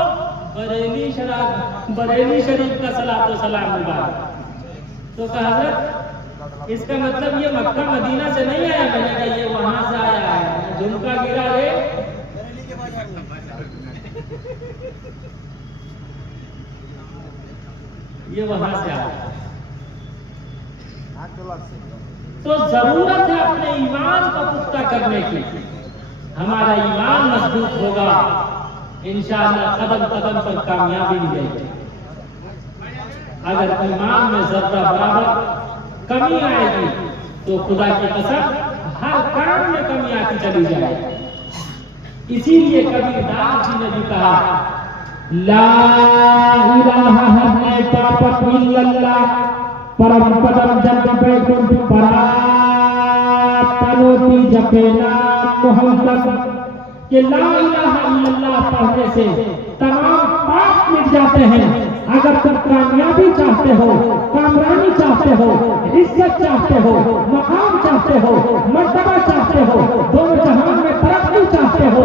बरेली शरीफ का सलात व सलाम मुबारक। तो कहा हज़रत इसका मतलब ये मक्का मदीना से नहीं आया? मैंने कहा ये वहां से आया है, झुमका गिरा रे, ये वहां से आया। तो जरूरत है अपने ईमान को पुख्ता करने की। हमारा ईमान मजबूत होगा, इंशाअल्लाह कदम कदम पर कामयाबी मिलेगी। अगर ईमान में जर्रा बराबर कमी आएगी तो खुदा की कसम हर काम में कमी आती चली जाएगी। इसीलिए कबीरदास जी ने भी कहा ला इलाहा हन्ने पापक इल्लल्लाह परम पदम जब बैकुंठ परा तनोती जपेना मोहम्मद, कि ला इलाहा इल्लल्लाह पढ़ने से तमाम पाप मिट जाते हैं। अगर तुम कामयाबी चाहते हो, कामरानी चाहते हो, इज्जत चाहते हो, मकाम चाहते हो, मर्तबा चाहते हो, दोनों जहान में तरक्की चाहते हो,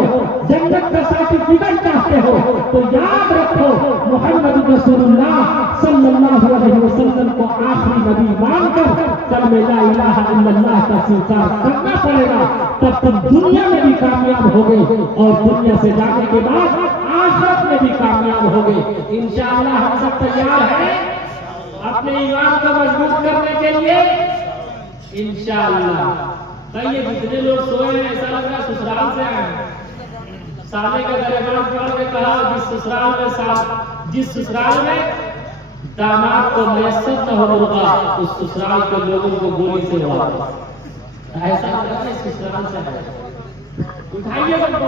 जन्नत का सर्टिफिकेट चाहते हो, तो याद रखो मोहम्मद रसूलुल्लाह सल्लल्लाहु अलैहि वसल्लम को आखिरी नबी मानकर कलमे ला इलाहा इल्लल्लाह का स्वीकार करना पड़ेगा। तब तुम दुनिया में भी कामयाब होगे और दुनिया से जाने के बाद आखिरत में भी कामयाब होगे। इंशाअल्लाह हम सब तैयार हैं अपने ईमान को मजबूत करने के लिए इंशाअल्लाह। भाई ये जितने लोग सोए हैं ऐसा लग रहा है ससुराल से आए हैं। साले का दरबार पढ़ के कहा जिस ससुराल में दामाद को मयस्सर न होगा उस ससुराल के लोगों को गोली से उड़ा दो। ऐसा लग रहा है ससुराल से है। उठाइए सबको।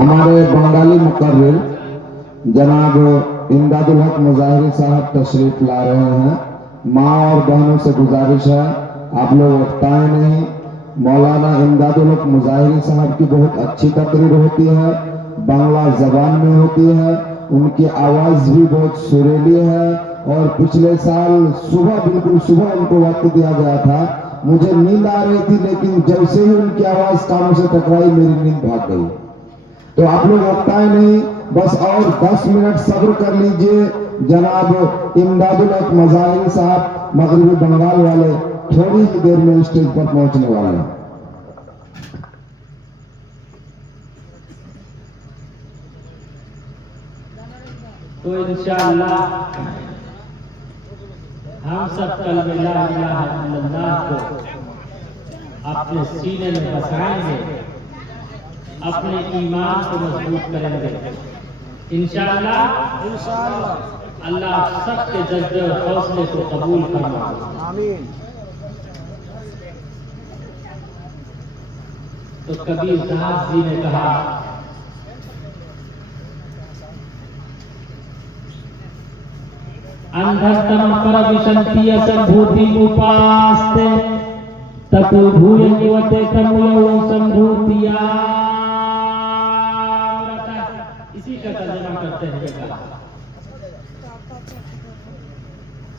हमारे बंगाली मुकर्रिर जनाब इमदादुल हक मुजाहिरी साहब तशरीफ ला रहे हैं। माँ और बहनों से गुजारिश है आप लोग उठताएं नहीं। मौलाना इमदादुल हक मुजाहिरी साहब की बहुत अच्छी तकरीर होती है, बांग्ला जबान में होती है, उनकी आवाज भी बहुत सुरीली है। और पिछले साल सुबह बिल्कुल सुबह उनको वक्त दिया गया था मुझे नींद आ रही थी, लेकिन जैसे ही उनकी आवाज कानों से टकराई मेरी नींद भाग गई। तो आप लोग उगताए नहीं, बस और 10 मिनट सब्र कर लीजिए। जनाब इमदादुल हक मज़ाहिर साहब मगरबी बंगाल वाले थोड़ी ही देर में स्टेज पर पहुंचने वाले हैं। तो इंशाअल्लाह हम सब कल ला इलाहा इल्लल्लाह को अपने सीने में बसाएंगे, अपने ईमान को मजबूत करेंगे इंशाअल्लाह। अल्लाह सबके जज्बे और हौसले को कबूल फरमाए, आमीन। तो कबीर दास जी ने कहा, अंधस्तम पर विशंति असंभूति उपास्ते ततो भूय निवते तमुयो संभूतिया। इसी का तर्जुमा करते हैं बेटा,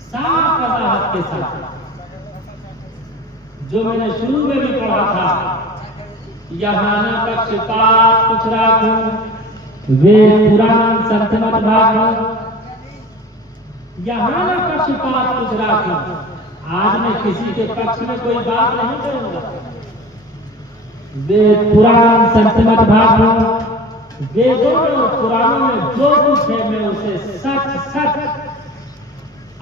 साफ वजाहत के साथ जो मैंने शुरू में भी पढ़ा था, यहाँ न पक्षपात कुछ राखूं, वेद पुराण संतमत भागूं, यहाँ न पक्षपात कुछ राखूं। आज मैं किसी के पक्ष में कोई बात नहीं करूंगा। वेद पुराण संतमत भागूं, वेदों और पुराणों में जो कुछ है मैं उसे सच सच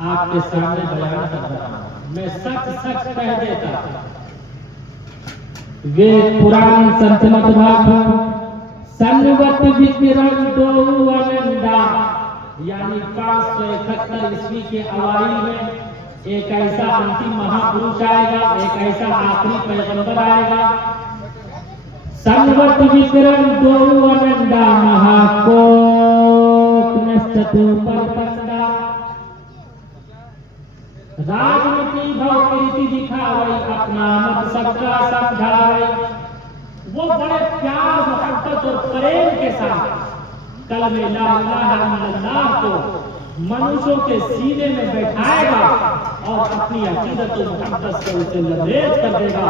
आपके सामने बयान कर रहा हूं। मैं सच सच कह देता। वेद पुराण संतमत भागूं, सन्वत विकिरण दो अनंदा, यानी 571 ईस्वी के अवाइल में एक ऐसा अंतिम महापुरुष आएगा, एक ऐसा आखिरी पैगंबर आएगा। सन्वत विकिरण दो अनंदा, महाकोक नस्तु परपंदा, राजनीति भौकीर्ति दिखावई, अपना मत सबका समझावई। वो बड़े प्यार मोहब्बत और प्रेम के साथ कलमे ला इलाहा इल्लल्लाह को मनुष्यों के सीने में बैठाएगा और अपनी अकीदत और मोहब्बत से उसे लबरेज कर देगा।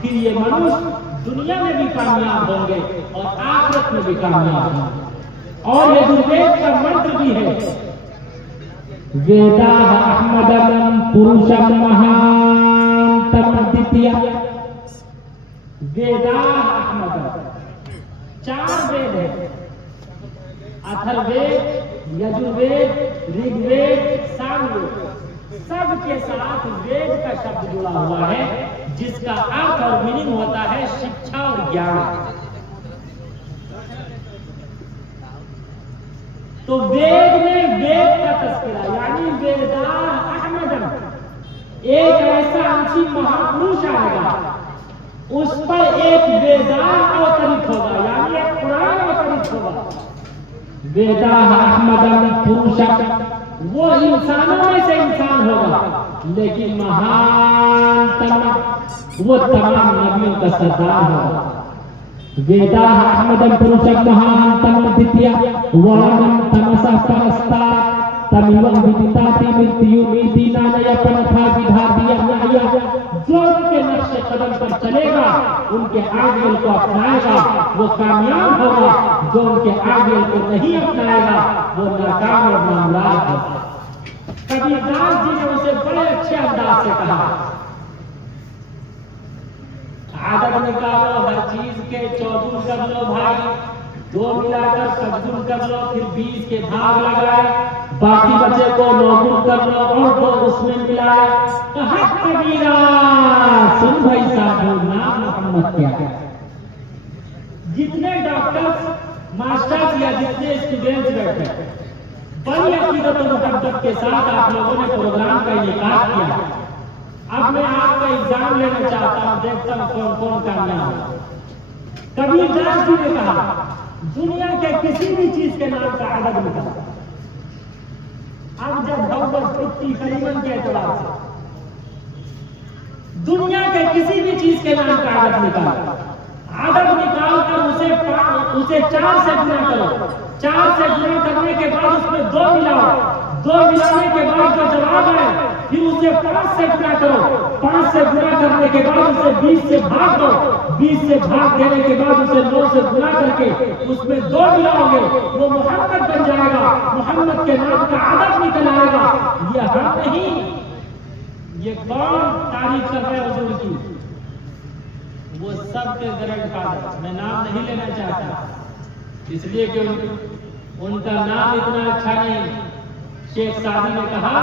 फिर ये मनुष्य दुनिया में भी कामयाब होंगे और आखिरत में भी कामयाब होंगे। और ये दुर्वेद का मंत्र भी है, वेदा अहमदम पुरुषम महांतम द्वितीय। वेदा अहमदम 4 वेद है, अथर्ववेद, यजुर्वेद, ऋग्वेद, सामवेद, सबके साथ वेद का शब्द जुड़ा हुआ है, जिसका अर्थ और मीनिंग होता है शिक्षा और ज्ञान। तो वेद में वेद का तस्करा, यानी वेदा अहमदम, एक ऐसा अंशी महापुरुष आएगा, उस पर एक वेदा अवतरित होगा, यानी एक कुरान अवतरित होगा। वेदा अहमदम पुरुषम, वो इंसानों में से इंसान होगा, लेकिन महानतम, वो तमाम नबियों का सरदार होगा। वेदा अहमदम पुरुषम महानतम द्वितीय, वर्णम तमसः परस्ता, तमिवं विदिताति मृत्यु नीतिना नयपनथा विधादिया न्याय। जो उनके नक्शे कदम पर चलेगा, उनके आगे को अपनाएगा, वो कामयाब होगा। जो उनके आगे को नहीं अपनाएगा, वो नाकाम और नामुराद होगा। कबीरदास जी ने उसे बड़े अच्छे अंदाज से कहा, आदत निकालो हर चीज के, 14 कर लो भाई, 2 मिलाकर 15 कर लो, फिर 20 के भाग लगाए, बाकी बचे को 9 कर लो और 2 उसमें मिलाए। कहा कबीरा, सुन भाई साहब, नाम मोहम्मद क्या है। जितने डॉक्टर्स, मास्टर्स या जितने स्टूडेंट्स बैठे, बड़ी अकीदत और मुहब्बत के साथ आप लोगों ने प्रोग्राम का इनेकाद किया। अब मैं आपका एग्जाम लेना चाहता हूं, देखता हूं कौन कौन कामयाब है। कबीरदास जी ने कहा, दुनिया के किसी भी चीज के नाम का अदद निकाला। अब जब भगवत वृत्ति करीबन के एतबार से दुनिया के किसी भी चीज के नाम का आदत निकाल कर उसे 4 से गुना करो। 4 से गुना करने के बाद उसमें 2 मिलाओ। 2 मिलाने के बाद जो जवाब है फिर उसे 5 से गुना करो, 5 से गुना करने के बाद उसे 20 से भाग दो, 20 से भाग देने के बाद उसे 9 से गुना करके उसमें 2 मिलाओगे, वो मोहम्मद बन जाएगा, मोहम्मद के नाम का आदब निकल आएगा। ये हम नहीं, ये कौन तारीफ कर रहे हैं हुजूर की? वो सबके ग्रैंड फादर, मैं नाम नहीं लेना चाहता इसलिए कि उनका नाम इतना अच्छा नहीं। शेख सादी ने कहा,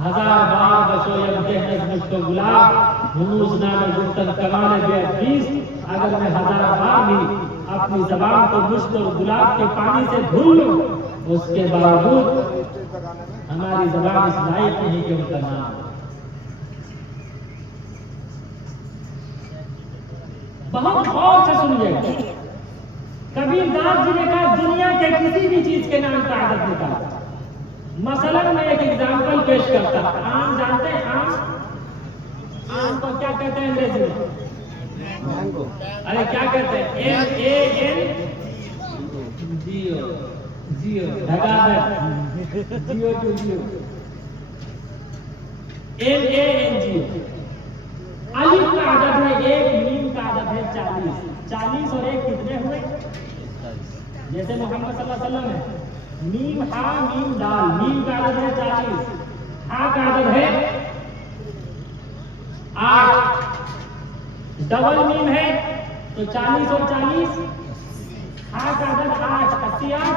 1000 बार बशो यमतेहनस मुझको गुलाब, हुनूस नाम गुफ्तन कमाल बेअदबीस। अगर मैं 1000 बार भी अपनी जबान को मुझको गुलाब के पानी से धुल लूं, उसके बावजूद हमारी जबान इस लायक नहीं कि उनका नाम। बहुत गौर से सुनिए, कबीरदास जी ने कहा दुनिया के किसी भी चीज के नाम का आदत निकाला। मसलन मैं एक एग्जाम्पल पेश करता हूं। आम जानते हैं? आम को क्या कहते हैं अंग्रेजी में? मैंगो। अरे क्या कहते हैं? जियो, Jio Jio to Jio, MANGO। अलिफ का आदत है 1, मीम का आदत है 40। 40 और 1 कितने हुए? जैसे मोहम्मद सल्लल्लाहु अलैहि वसल्लम है, मीम हा मीम दाल, मीम का आदत है 40, हा का आदत है 8, डबल मीम है तो 40 और 40, हा का आदत 8, 88,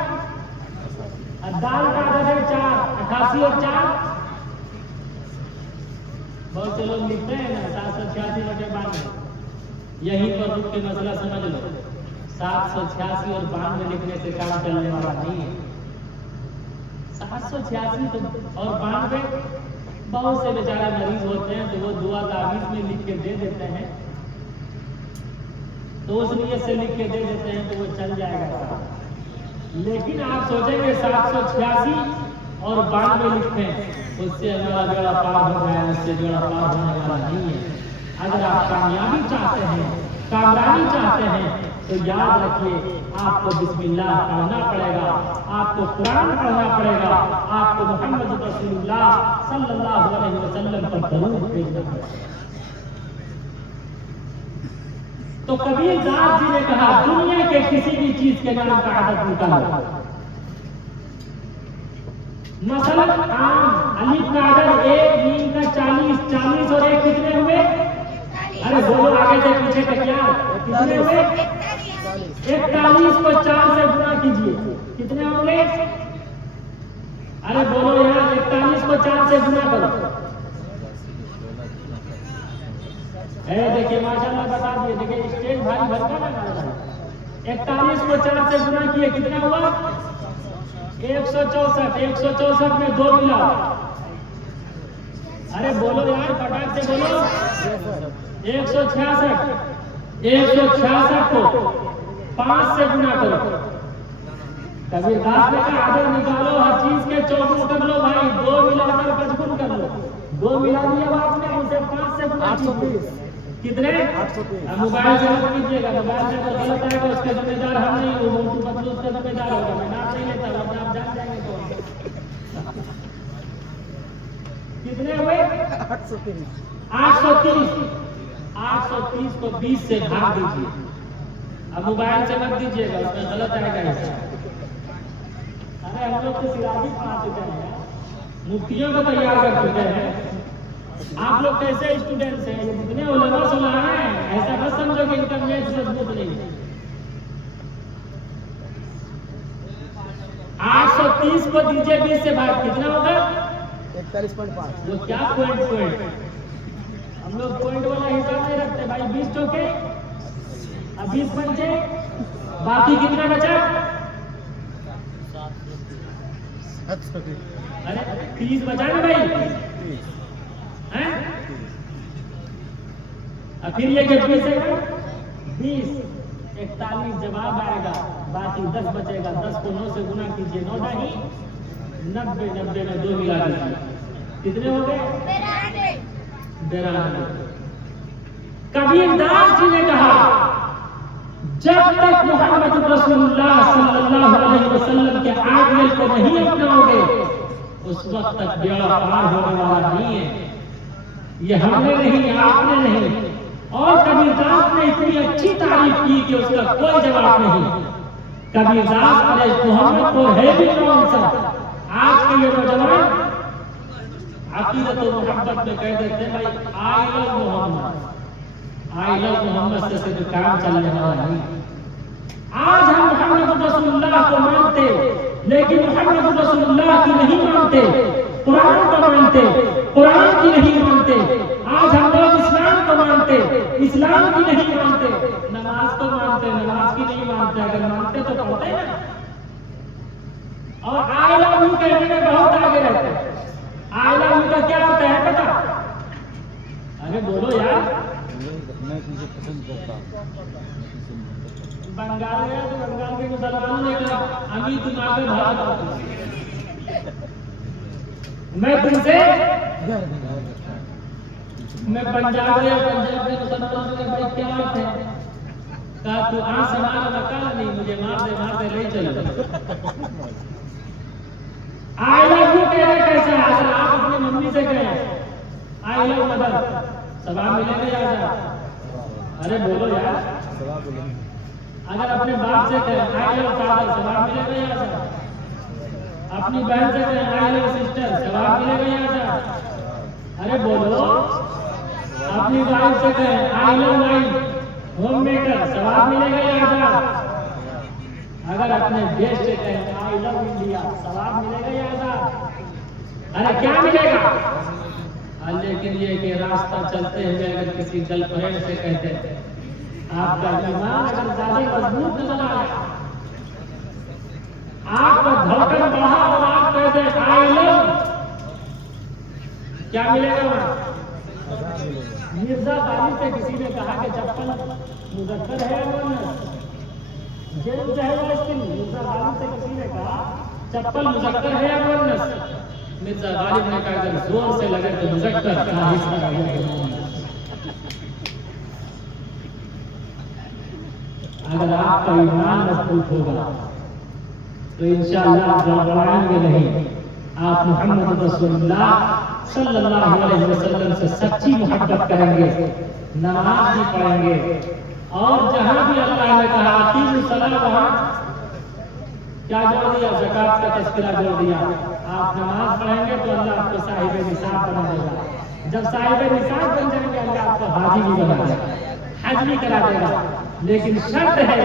और दाल का आदत है 4, 88 और 4। बहुत से लोग लिखते हैं ना 786/92, यहीं पर रुक के मसला समझ लो। 786 और 92 लिखने से काम चलने वाला नहीं है। 786 और 92 बहुत से बेचारे मरीज होते हैं तो वो दुआ तावीज में लिख के दे देते हैं, तो उस नियत से लिख के दे देते हैं तो वो चल जाएगा। लेकिन आप सोचेंगे 786 और 92 लिखें उससे हमारा बेड़ा पार हो गया, उससे बेड़ा पार होने वाला नहीं है। अगर आप कामयाबी चाहते हैं, कामरानी चाहते हैं, तो याद रखिए आपको बिस्मिल्लाह पढ़ना पड़ेगा, आपको कुरान पढ़ना पड़ेगा, आपको मोहम्मद रसूलुल्लाह सल्लल्लाहु अलैहि वसल्लम पर दरूद भेजना पड़ेगा। तो कबीरदास जी ने कहा दुनिया के किसी भी चीज के नाम का आदत निकालो। मसलन आम, अलिफ का आदत 1, मीम का 40, 40 और 1 कितने हुए? अरे बोलो आगे से पीछे तक यार, कितने हुए? 41 को 4 से गुना कीजिए, कितने होंगे? अरे बोलो यार, 41 को 4 से गुना करो। देखिए माशाल्लाह बता दिए, देखिए स्टेज भारी भरका ना लगा। 41 को 4 से गुना किए, कितना हुआ? 164। 164 में 2 मिला। अरे बोलो यार, फटाक से बोलो। 166। 166 को 5 से गुना करो। कबीरदास ने कहा आदत निकालो, हर चीज के 24 कर लो भाई, 2 मिलाकर 55 कर लो। 2 मिला दिया आपने, उसे 5 से गुना कीजिए। कितने? 830। मोबाइल से मत कीजिएगा, मोबाइल से अगर गलत आएगा उसका जिम्मेदार हम नहीं, वो मोटू पतलू उसका जिम्मेदार होगा। मैं नाम नहीं लेता, वरना आप जान जाएंगे कौन। कितने हुए? 830। 830 को 20 से भाग दीजिए। अब मोबाइल से मत दीजिएगा, उसमें गलत आएगा हिसाब। अरे हम लोग तो सिराजी पढ़ा चुके हैं, मुफ्तियों को तैयार कर चुके हैं। आप लोग कैसे स्टूडेंट्स हैं? ये जितने उलमा सुना है, ऐसा मत समझो कि इनका मैथ मजबूत नहीं है। 830 को दीजिए 20 से भाग, कितना होगा? 41.5। वो क्या पॉइंट? हम लोग पॉइंट वाला हिसाब नहीं रखते भाई। 20 चौके, अब 20 पंचे, बाकी कितना बचा? अरे 30 बचा ना भाई, हैं? अब फिर ये कि 20 है, 20, 41 जवाब आएगा, बाकी 10 बचेगा। 10 को 9 से गुना कीजिए, 9 नहीं 90, 90 में 2 मिला दीजिए, कितने हो गए? 92। कबीरदास जी ने कहा जब तक मोहम्मद रसूलुल्लाह सल्लल्लाहु अलैहि वसल्लम के आदर्श को नहीं अपनाओगे उस वक्त तक बेड़ा पार होने वाला नहीं है। ये हमने नहीं, आपने नहीं, और कबीरदास ने इतनी अच्छी तारीफ की कि उसका कोई जवाब नहीं। कबीरदास ने मोहम्मद को है भी कौन सा। आज के ये नौजवान अकीदत और मोहब्बत में कह देते हैं भाई I love Mohammed, I love Mohammed से सिर्फ काम चलने वाला नहीं। आज हम मोहम्मद रसूलुल्लाह को मानते, लेकिन मोहम्मद रसूलुल्लाह की नहीं मानते, कुरान को मानते, कुरान की नहीं मानते। आज हम लोग इस्लाम को मानते, इस्लाम की नहीं मानते, नमाज को मानते, नमाज की नहीं मानते। अगर मानते तो पढ़ते ना। और आई लव यू कहने में बहुत आगे रहते हैं। आई लव यू का क्या होता है पता? अरे बोलो यार। मैं तुझे पसंद करता हूँ। बंगाल गया तो बंगाल के मुसलमानों ने कहा अभी दिमाग में भरा। मैं तुमसे, मैं पंजाब गया, पंजाब के मुसलमानों ने भाई क्या बात है? कहा तू आंख से मार लगा नहीं, मुझे मार दे ले चलो। आई लव यू कहना कैसा? अगर आप अपनी मम्मी से कहें आई लव मदर, सवाब मिलेगा या? अरे बोलो यार। अगर अपने बाप से कहें आई लव फादर, सवाब मिलेगा या? अपनी बहन से कहें आई लव सिस्टर, सवाब मिलेगा या? अरे बोलो। अपनी वाइफ से कहें I love wife, home maker, सवाब मिलेगा या? अगर अपने देश से कहें आई लव इंडिया, सवाब मिलेगा या? अरे क्या मिलेगा? लेकिन ये कि रास्ता चलते हुए अगर किसी गर्लफ्रेंड से कहते आपका ईमान अगर ज्यादा मजबूत नजर आया, आपका धड़कन बढ़ा और आप कहते आई लव, क्या मिलेगा वहां? मिर्जा गालिब से किसी ने कहा कि चप्पल मुजक्कर है या मुअन्नस? जेल चाहे इसके मिर्जा गालिब से किसी ने कहा चप्पल मुजक्कर है या मुअन्नस? मिर्जा गालिब ने कहा अगर जोर से लगे तो मुजक्कर का हिस्सा है। अगर आपका ईमान मजबूत होगा तो इंशाअल्लाह आप गड़बड़ाएंगे नहीं। आप मोहम्मद रसूलुल्लाह सल्लल्लाहु अलैहि वसल्लम से सच्ची मोहब्बत करेंगे, नमाज भी पढ़ेंगे, और जहां भी अल्लाह ने कहा अकीमु सलाह, वहां क्या जोड़ दिया? ज़कात का तज़किरा जोड़ दिया। आप नमाज पढ़ेंगे तो अल्लाह आपको साहिब निसाब बना देगा। जब साहिब निसाब बन जाएंगे अल्लाह आपको हाजी भी बना देगा, हज भी करा देगा। लेकिन शर्त है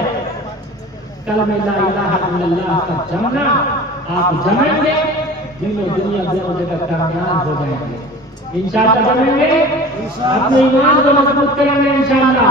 कलमे ला इलाहा इल्लल्लाह का जमना। आप जमेंगे, दिनों दुनिया दोनों जगह कामयाब हो जाएंगे। इंशाअल्लाह जमेंगे, अपने ईमान को मजबूत करेंगे इंशाअल्लाह।